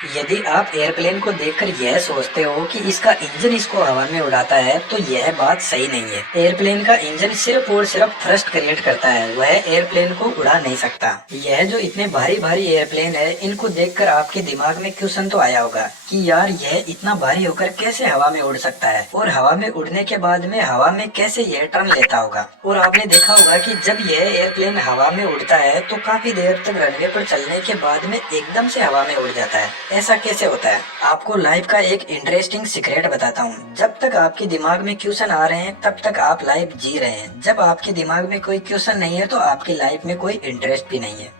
यदि आप एयरप्लेन को देखकर यह सोचते हो कि इसका इंजन इसको हवा में उड़ाता है तो यह बात सही नहीं है। एयरप्लेन का इंजन सिर्फ और सिर्फ थ्रस्ट क्रिएट करता है, वह एयरप्लेन को उड़ा नहीं सकता। यह जो इतने भारी भारी एयरप्लेन है, इनको देखकर आपके दिमाग में क्वेश्चन तो आया होगा कि यार यह इतना भारी होकर कैसे हवा में उड़ सकता है, और हवा में उड़ने के बाद में हवा में कैसे यह टर्न लेता होगा। और आपने देखा होगा कि जब यह एयरप्लेन हवा में उड़ता है तो काफी देर तक रनवे पर चलने के बाद में एकदम से हवा में उड़ जाता है। ऐसा कैसे होता है? आपको लाइफ का एक इंटरेस्टिंग सीक्रेट बताता हूँ। जब तक आपके दिमाग में क्वेश्चन आ रहे हैं तब तक आप लाइफ जी रहे हैं। जब आपके दिमाग में कोई क्वेश्चन नहीं है तो आपकी लाइफ में कोई इंटरेस्ट भी नहीं है।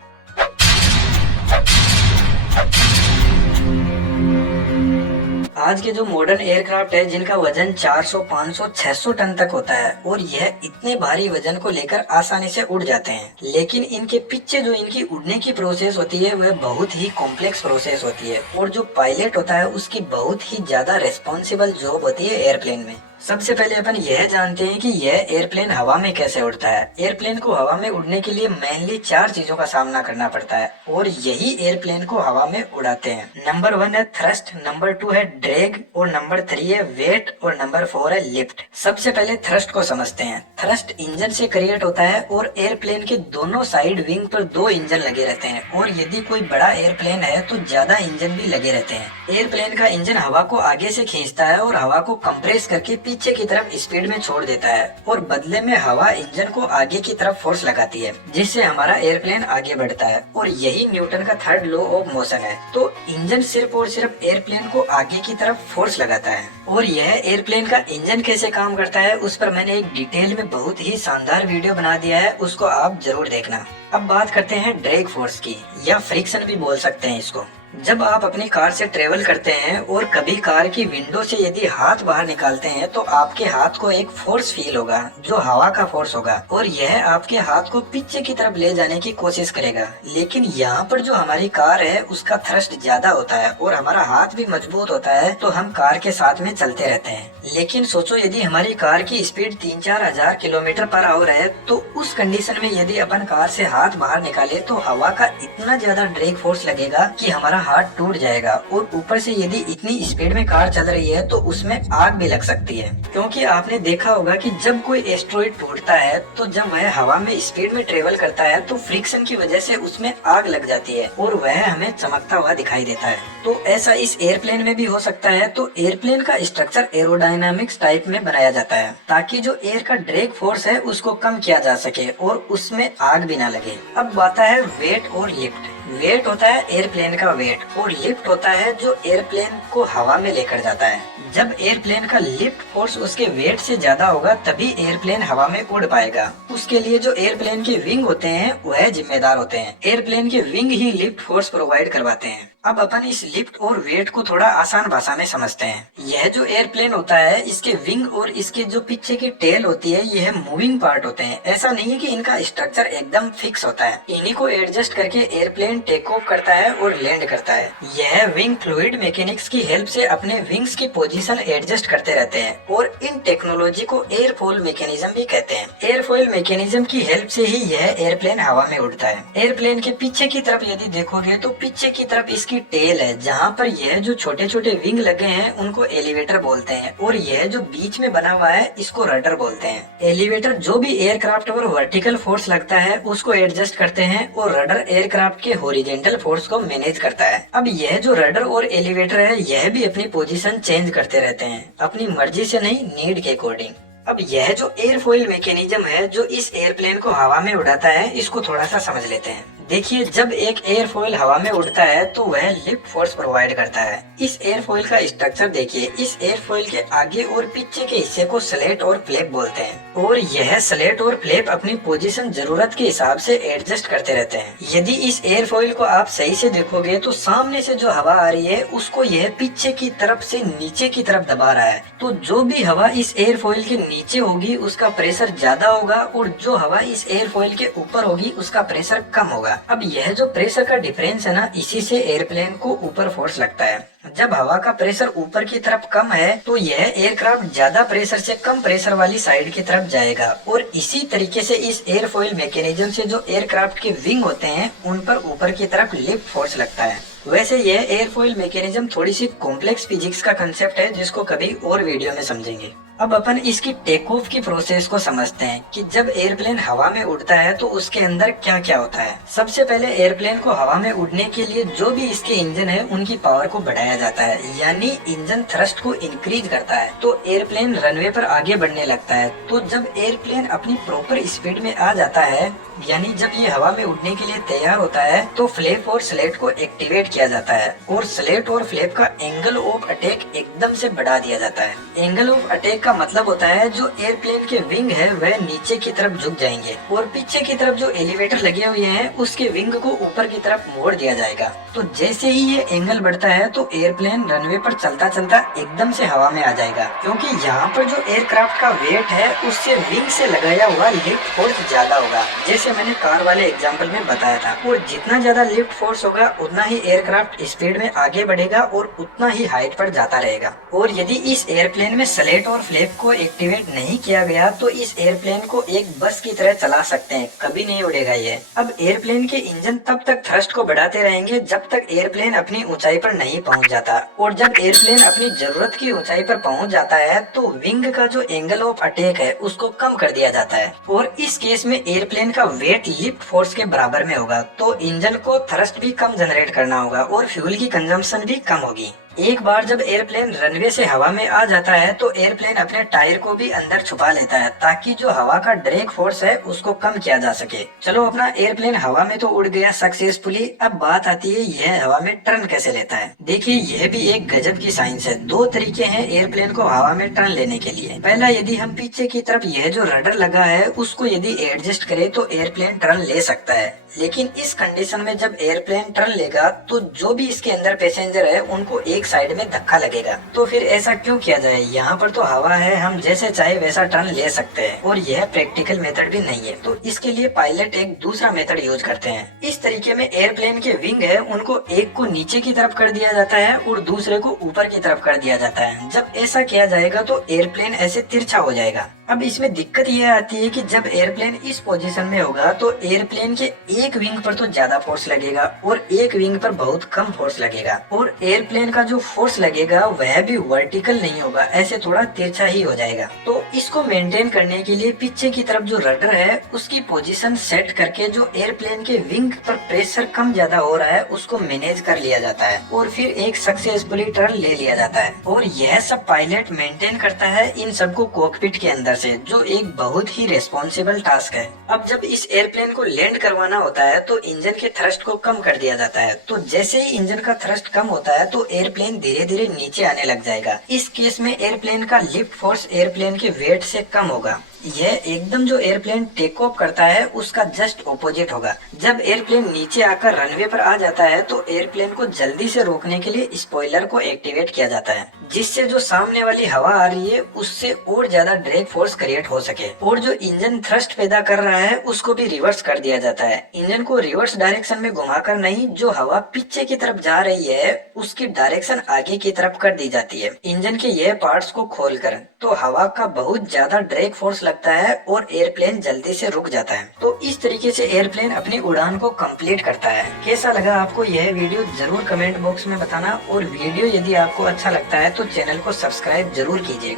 आज के जो मॉडर्न एयरक्राफ्ट है जिनका वजन 400, 500, 600 टन तक होता है और यह इतने भारी वजन को लेकर आसानी से उड़ जाते हैं, लेकिन इनके पीछे जो इनकी उड़ने की प्रोसेस होती है वह बहुत ही कॉम्प्लेक्स प्रोसेस होती है, और जो पायलट होता है उसकी बहुत ही ज्यादा रेस्पॉन्सिबल जॉब होती है एयरप्लेन में। सबसे पहले अपन यह जानते हैं कि यह एयरप्लेन हवा में कैसे उड़ता है। एयरप्लेन को हवा में उड़ने के लिए मेनली 4 चीजों का सामना करना पड़ता है और यही एयरप्लेन को हवा में उड़ाते हैं। नंबर 1 है थ्रस्ट, नंबर 2 है ड्रैग, और नंबर 3 है वेट, और नंबर 4 है लिफ्ट। सबसे पहले थ्रस्ट को समझते हैं। थ्रस्ट इंजन से क्रिएट होता है और एयरप्लेन के दोनों साइड विंग पर 2 इंजन लगे रहते हैं, और यदि कोई बड़ा एयरप्लेन है तो ज्यादा इंजन भी लगे रहते हैं। एयरप्लेन का इंजन हवा को आगे से खींचता है और हवा को कंप्रेस करके पीछे की तरफ स्पीड में छोड़ देता है, और बदले में हवा इंजन को आगे की तरफ फोर्स लगाती है, जिससे हमारा एयरप्लेन आगे बढ़ता है। और यही न्यूटन का 3rd लॉ ऑफ मोशन है। तो इंजन सिर्फ और सिर्फ एयरप्लेन को आगे की तरफ फोर्स लगाता है। और यह एयरप्लेन का इंजन कैसे काम करता है उस पर मैंने एक डिटेल में बहुत ही शानदार वीडियो बना दिया है, उसको आप जरूर देखना। अब बात करते हैं ड्रैग फोर्स की, या फ्रिक्शन भी बोल सकते हैं इसको। जब आप अपनी कार से ट्रेवल करते हैं और कभी कार की विंडो से यदि हाथ बाहर निकालते हैं तो आपके हाथ को एक फोर्स फील होगा जो हवा का फोर्स होगा, और यह आपके हाथ को पीछे की तरफ ले जाने की कोशिश करेगा। लेकिन यहाँ पर जो हमारी कार है उसका थ्रस्ट ज्यादा होता है और हमारा हाथ भी मजबूत होता है, तो हम कार के साथ में चलते रहते हैं। लेकिन सोचो यदि हमारी कार की स्पीड 3-4 हजार किलोमीटर पर आवर है, तो उस कंडीशन में यदि अपन कार से हाथ बाहर निकाले तो हवा का इतना ज्यादा ड्रैग फोर्स लगेगा कि हमारा हाथ टूट जाएगा। और ऊपर से यदि इतनी स्पीड में कार चल रही है तो उसमें आग भी लग सकती है, क्योंकि आपने देखा होगा कि जब कोई एस्ट्रॉइड टूटता है तो जब वह हवा में स्पीड में ट्रेवल करता है तो फ्रिक्शन की वजह से उसमें आग लग जाती है और वह हमें चमकता हुआ दिखाई देता है। तो ऐसा इस एयरप्लेन में भी हो सकता है। तो एयरप्लेन का स्ट्रक्चर एरोडायनामिक्स टाइप में बनाया जाता है ताकि जो एयर का ड्रैग फोर्स है उसको कम किया जा सके और उसमें आग भी ना लगे। अब बात है वेट और लिफ्ट। वेट होता है एयरप्लेन का वेट, और लिफ्ट होता है जो एयरप्लेन को हवा में लेकर जाता है। जब एयरप्लेन का लिफ्ट फोर्स उसके वेट से ज्यादा होगा तभी एयरप्लेन हवा में उड़ पाएगा। उसके लिए जो एयरप्लेन के विंग होते हैं वह जिम्मेदार होते हैं। एयरप्लेन के विंग ही लिफ्ट फोर्स प्रोवाइड करवाते हैं। अब अपन इस लिफ्ट और वेट को थोड़ा आसान भाषा में समझते हैं। यह जो एयरप्लेन होता है इसके विंग और इसके जो पीछे की टेल होती है यह मूविंग पार्ट होते हैं। ऐसा नहीं है कि इनका स्ट्रक्चर एकदम फिक्स होता है। इन्हीं को एडजस्ट करके एयरप्लेन टेक ऑफ करता है और लैंड करता है। यह विंग फ्लूइड मैकेनिक्स की हेल्प से अपने विंग्स की पोजीशन एडजस्ट करते रहते हैं, और इन टेक्नोलॉजी को एयरफॉइल मैकेनिज्म भी कहते हैं। एयरफॉइल मैकेनिज्म की हेल्प से ही यह एयरप्लेन हवा में उड़ता है। एयरप्लेन के पीछे की तरफ यदि देखोगे तो पीछे की तरफ इसकी टेल है, जहाँ पर यह जो छोटे छोटे विंग लगे हैं उनको एलिवेटर बोलते हैं, और यह जो बीच में बना हुआ है इसको रडर बोलते हैं। एलिवेटर जो भी एयरक्राफ्ट पर वर्टिकल फोर्स लगता है उसको एडजस्ट करते हैं, और रडर एयरक्राफ्ट के हॉरिजॉन्टल फोर्स को मैनेज करता है। अब यह जो रडर और एलिवेटर है यह भी अपनी पोजीशन चेंज करते रहते हैं, अपनी मर्जी से नहीं, नीड के अकॉर्डिंग। अब यह जो एयरफॉइल मैकेनिज्म है जो इस एयरप्लेन को हवा में उड़ाता है इसको थोड़ा सा समझ लेते हैं। देखिए, जब एक एयरफॉइल हवा में उड़ता है तो वह लिफ्ट फोर्स प्रोवाइड करता है। इस एयरफॉइल का स्ट्रक्चर देखिए। इस एयरफॉइल के आगे और पीछे के हिस्से को स्लेट और फ्लैप बोलते हैं, और यह स्लेट और फ्लैप अपनी पोजीशन जरूरत के हिसाब से एडजस्ट करते रहते हैं। यदि इस एयरफॉइल को आप सही से देखोगे तो सामने से जो हवा आ रही है उसको यह पीछे की तरफ से नीचे की तरफ दबा रहा है। तो जो भी हवा इस एयरफॉइल के नीचे होगी उसका प्रेशर ज्यादा होगा, और जो हवा इस एयरफॉइल के ऊपर होगी उसका प्रेशर कम होगा। अब यह जो प्रेशर का डिफरेंस है ना, इसी से एयरप्लेन को ऊपर फोर्स लगता है। जब हवा का प्रेशर ऊपर की तरफ कम है तो यह एयरक्राफ्ट ज्यादा प्रेशर से कम प्रेशर वाली साइड की तरफ जाएगा, और इसी तरीके से इस एयरफॉइल मैकेनिज्म से जो एयरक्राफ्ट के विंग होते हैं उन पर ऊपर की तरफ लिफ्ट फोर्स लगता है। वैसे यह एयरफॉइल मैकेनिज्म थोड़ी सी कॉम्प्लेक्स फिजिक्स का कंसेप्ट है जिसको कभी और वीडियो में समझेंगे। अब अपन इसकी टेक ऑफ की प्रोसेस को समझते हैं कि जब एयरप्लेन हवा में उड़ता है तो उसके अंदर क्या क्या होता है। सबसे पहले एयरप्लेन को हवा में उड़ने के लिए जो भी इसके इंजन है उनकी पावर को बढ़ाया जाता है, यानी इंजन थ्रस्ट को इंक्रीज करता है तो एयरप्लेन रनवे पर आगे बढ़ने लगता है। तो जब एयरप्लेन अपनी प्रॉपर स्पीड में आ जाता है, यानी जब ये हवा में उड़ने के लिए तैयार होता है, तो फ्लैप और स्लेट को एक्टिवेट किया जाता है और स्लेट और फ्लैप का एंगल ऑफ अटैक एकदम से बढ़ा दिया जाता है। एंगल ऑफ अटैक का मतलब होता है जो एयरप्लेन के विंग है वह नीचे की तरफ झुक जाएंगे और पीछे की तरफ जो एलिवेटर लगे हुए हैं उसके विंग को ऊपर की तरफ मोड़ दिया जाएगा। तो जैसे ही ये एंगल बढ़ता है तो एयरप्लेन रनवे पर चलता चलता एकदम से हवा में आ जाएगा, क्योंकि यहाँ पर जो एयरक्राफ्ट का वेट है उससे विंग से लगाया हुआ लिफ्ट फोर्स ज्यादा होगा, जैसे मैंने कार वाले एग्जाम्पल में बताया था। और जितना ज्यादा लिफ्ट फोर्स होगा उतना ही एयरक्राफ्ट स्पीड में आगे बढ़ेगा और उतना ही हाइट पर जाता रहेगा। और यदि इस एयरप्लेन में स्लेट और फ्लैप को एक्टिवेट नहीं किया गया तो इस एयरप्लेन को एक बस की तरह चला सकते हैं, कभी नहीं उड़ेगा ये। अब एयरप्लेन के इंजन तब तक थ्रस्ट को बढ़ाते रहेंगे जब तक एयरप्लेन अपनी ऊंचाई पर नहीं पहुंच जाता, और जब एयरप्लेन अपनी जरूरत की ऊंचाई पर पहुंच जाता है तो विंग का जो एंगल ऑफ अटैक है उसको कम कर दिया जाता है और इस केस में एयरप्लेन का वेट लिफ्ट फोर्स के बराबर में होगा। तो इंजन को थ्रस्ट भी कम जनरेट करना होगा और फ्यूल की कंजम्पशन भी कम होगी। एक बार जब एयरप्लेन रनवे से हवा में आ जाता है तो एयरप्लेन अपने टायर को भी अंदर छुपा लेता है ताकि जो हवा का ड्रैग फोर्स है उसको कम किया जा सके। चलो अपना एयरप्लेन हवा में तो उड़ गया सक्सेसफुली, अब बात आती है यह हवा में टर्न कैसे लेता है। देखिए यह भी एक गजब की साइंस है। दो तरीके हैं एयरप्लेन को हवा में टर्न लेने के लिए। पहला, यदि हम पीछे की तरफ यह जो रडर लगा है उसको यदि एडजस्ट करे तो एयरप्लेन टर्न ले सकता है, लेकिन इस कंडीशन में जब एयरप्लेन टर्न लेगा तो जो भी इसके अंदर पैसेंजर है उनको एक साइड में धक्का लगेगा। तो फिर ऐसा क्यों किया जाए, यहाँ पर तो हवा है, हम जैसे चाहे वैसा टर्न ले सकते हैं और यह प्रैक्टिकल मेथड भी नहीं है। तो इसके लिए पायलट एक दूसरा मेथड यूज करते हैं। इस तरीके में एयरप्लेन के विंग है उनको एक को नीचे की तरफ कर दिया जाता है और दूसरे को ऊपर की तरफ कर दिया जाता है। जब ऐसा किया जाएगा तो एयरप्लेन ऐसे तिरछा हो जाएगा। अब इसमें दिक्कत यह आती है कि जब एयरप्लेन इस पोजीशन में होगा तो एयरप्लेन के एक विंग पर तो ज्यादा फोर्स लगेगा और एक विंग पर बहुत कम फोर्स लगेगा, और एयरप्लेन का जो फोर्स लगेगा वह भी वर्टिकल नहीं होगा, ऐसे थोड़ा तिरछा ही हो जाएगा। तो इसको मेंटेन करने के लिए पीछे की तरफ जो रडर है उसकी पोजीशन सेट करके जो एयरप्लेन के विंग पर प्रेशर कम ज्यादा हो रहा है उसको मैनेज कर लिया जाता है और फिर एक सक्सेसफुली टर्न ले लिया जाता है। और यह सब पायलट मेंटेन करता है इन सबको कॉकपिट के अंदर से, जो एक बहुत ही रेस्पॉन्सिबल टास्क है। अब जब इस एयरप्लेन को लैंड करवाना होता है तो इंजन के थ्रस्ट को कम कर दिया जाता है। तो जैसे ही इंजन का थ्रस्ट कम होता है तो एयरप्लेन धीरे धीरे नीचे आने लग जाएगा। इस केस में एयरप्लेन का लिफ्ट फोर्स एयरप्लेन के वेट से कम होगा। यह एकदम जो एयरप्लेन टेक ऑफ करता है उसका जस्ट ऑपोजिट होगा। जब एयरप्लेन नीचे आकर रनवे पर आ जाता है तो एयरप्लेन को जल्दी से रोकने के लिए स्पॉइलर को एक्टिवेट किया जाता है, जिससे जो सामने वाली हवा आ रही है उससे और ज्यादा ड्रैग फोर्स क्रिएट हो सके, और जो इंजन थ्रस्ट पैदा कर रहा है उसको भी रिवर्स कर दिया जाता है। इंजन को रिवर्स डायरेक्शन में घुमाकर नहीं, जो हवा पीछे की तरफ जा रही है उसकी डायरेक्शन आगे की तरफ कर दी जाती है इंजन के यह पार्ट्स को खोलकर। तो हवा का बहुत ज्यादा ड्रैग फोर्स लगता है और एयरप्लेन जल्दी से रुक जाता है। तो इस तरीके से एयरप्लेन अपनी उड़ान को कंप्लीट करता है। कैसा लगा आपको यह वीडियो जरूर कमेंट बॉक्स में बताना, और वीडियो यदि आपको अच्छा लगता है तो चैनल को सब्सक्राइब जरूर कीजिएगा।